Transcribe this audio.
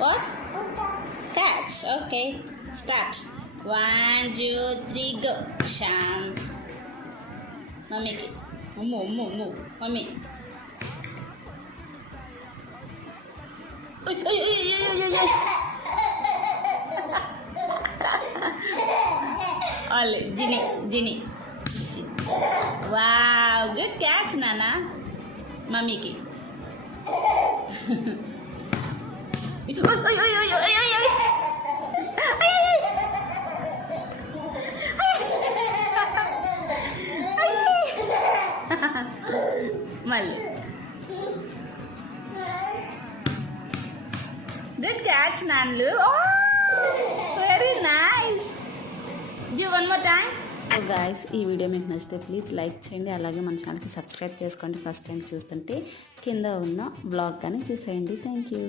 What? Catch. Okay. Start. 1, 2, 3, go. Sham. Mummy. Move. Mummy. Ay. All. Ginny. Wow. Good catch, Nana. Mummy ki. మళ్ళీ good catch నాన్లు. Very nice. Do one more time. So guys, ఈ video మీకు నచ్చితే please like చేయండి, అలాగే మన ఛానల్కి సబ్స్క్రైబ్ చేసుకోండి. ఫస్ట్ టైం చూస్తుంటే కింద ఉన్న బ్లాగ్ కానీ చూసేయండి. Thank you.